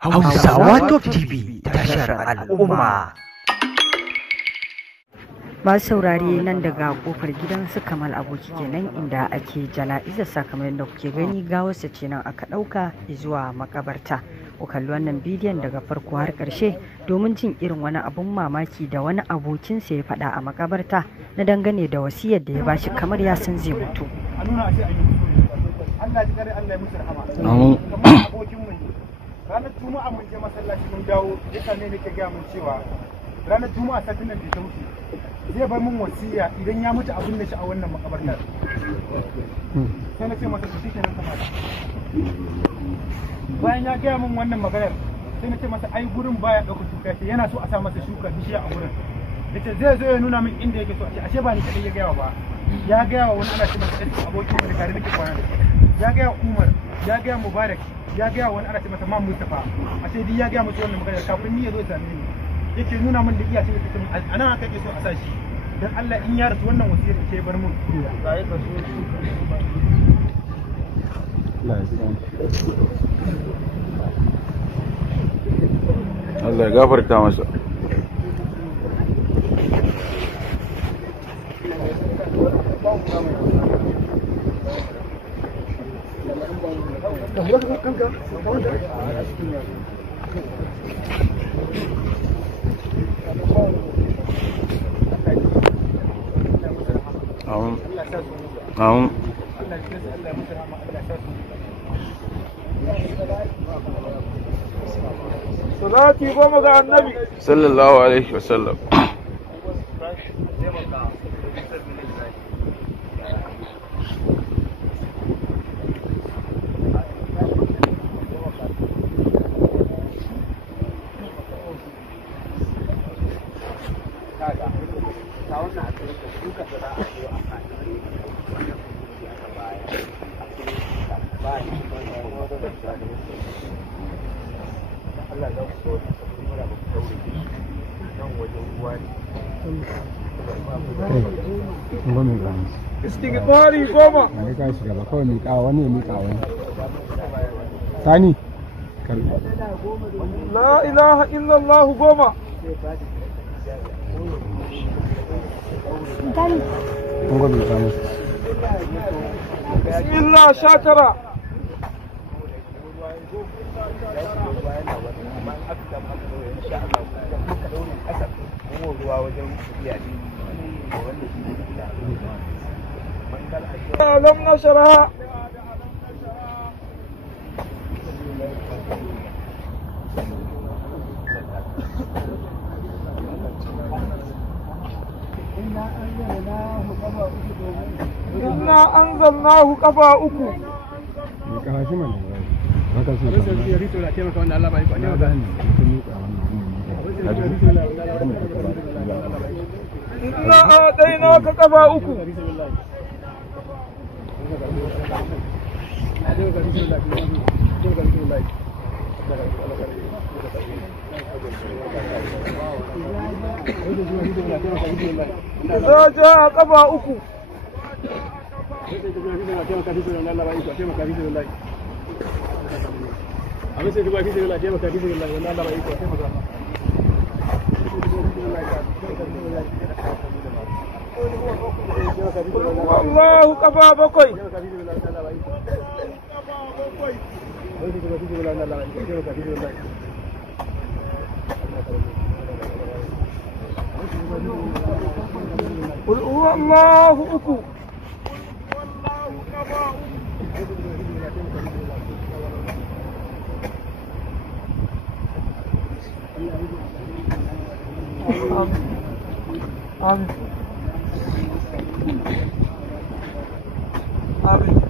Hausawa Top TV tashar al'umma. Masu saurare nan daga kofar gidan su Kamal Aboki kenan inda ake jana'izar sakamakon da kuke gani gawarsa ce nan aka ɗauka zuwa makabarta. Ku kalli wannan bidiyon daga farko har ƙarshe domin jin irin wani abun mamaki da wani abokinsa ya faɗa a makabarta na dangane da wasiyar da ya bashi kamar ya san zai mutu. Ranar Juma'a mun je masallaci mun dawo ya same ni ke gaya mun cewa ranar Juma'a satin nan da ta wuce zai bar mun wasiya idan ya mutu abin da shi a wannan makabartar. Sai na ce masa shi kenan kamata. Bayan ya gaya mun wannan maganar sai na ce masa ai gurin baya ɗaukar shuka ce yana so a sa masa shuka bishiya a gurin. Yace zai zo ya nuna min inda yake so a ashe ba ni kadai ya gaya ba. Ya gaya wa wani ana ce masa abokin da tare nake kwana da shi. Ya gaya Umar, ya gaya Mubarak, ya gaya wani ana ce masa man Mustafa a sai dai ya gaya musu wannan magana kafin ni ya zo ya same ni yake nuna min da iya ce yake a nan aka ke so a sa shi dan Allah in ya rasu wannan wasiyar ce bar mun sai ka so Allah ya gafarta masa. Salati goma ga Annabi sallallahu alaihi wasallam. Istighfari goma. Wani ka shiga ba kawai miƙa wani ya miƙa wani. Sani. La ilaha illallah goma. Kun ga miƙa musu. Bismillah shakara. Alam nashraha inna anzalnahu qafa uku Miƙa shi mana. Haka su inna adainaka qafa uku إذا جاء قبا أكو والله قبا بقي قل هو الله أكو آمين آمين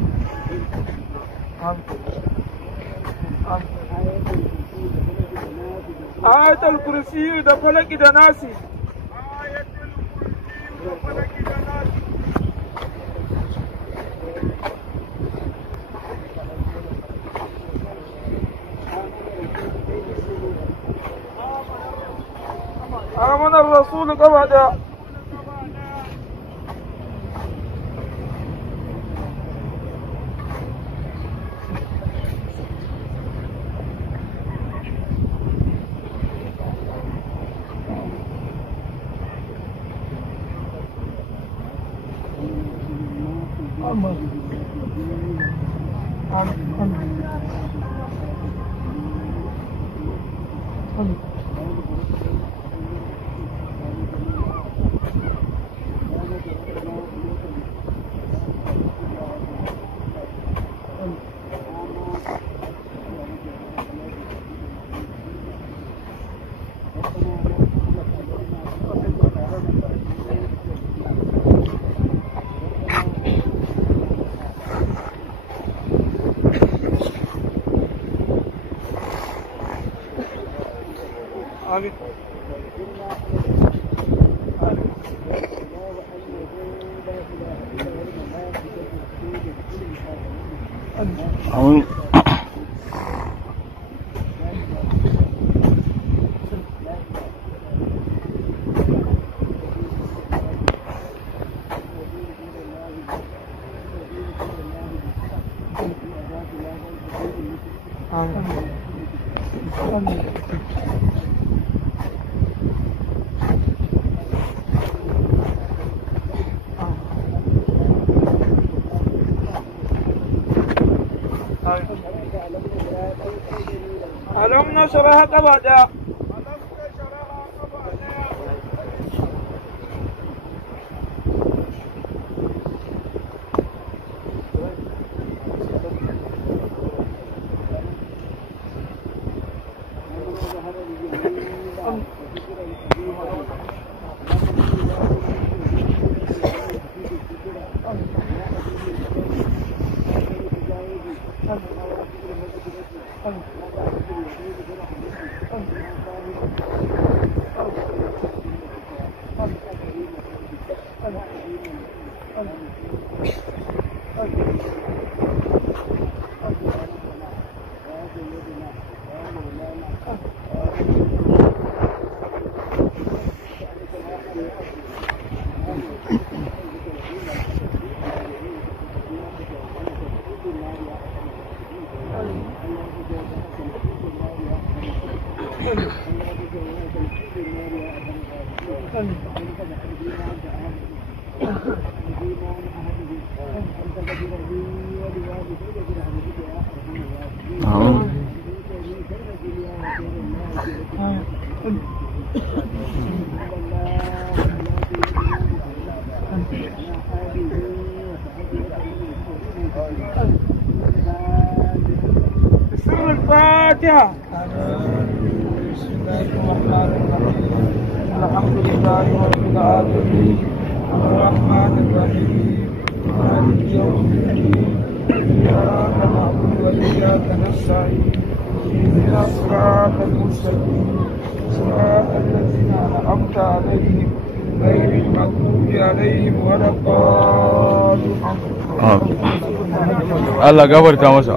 آية الكرسي ده فلك ده ناسي آمن الرسول قبل Alam nasaraha ka ba da? سر الفاتحة. الحمد لله رب العالمين الرحمن الرحيم مالك يوم الدين إياك نعبد وإياك نستعين اهدنا الصراط المستقيم صراط الذين أنعمت عليهم غير المغضوب عليهم ولا الضالين. Allah gafarta masa.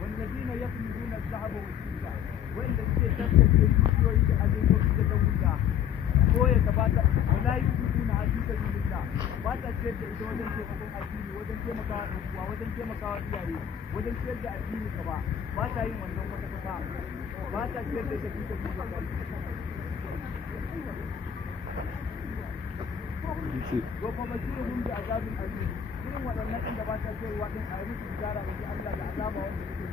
والذين يكنزون الذهب والفضة وإن koye ta ba ta wallahi su na hakika billah ba ta ciyar da ita wajen taimakon addini wajen taimakawa ɗan uwa wajen taimakawa iyaye wajen ciyar da addini ka ba ta yin wannan wata kasa ba ta ciyar da ita fita billah Gofa bashirin hun da azabin alim irin waɗannan inda ba ta ciyarwa ɗin a yi musu bishara da Allah da azaba wanda suke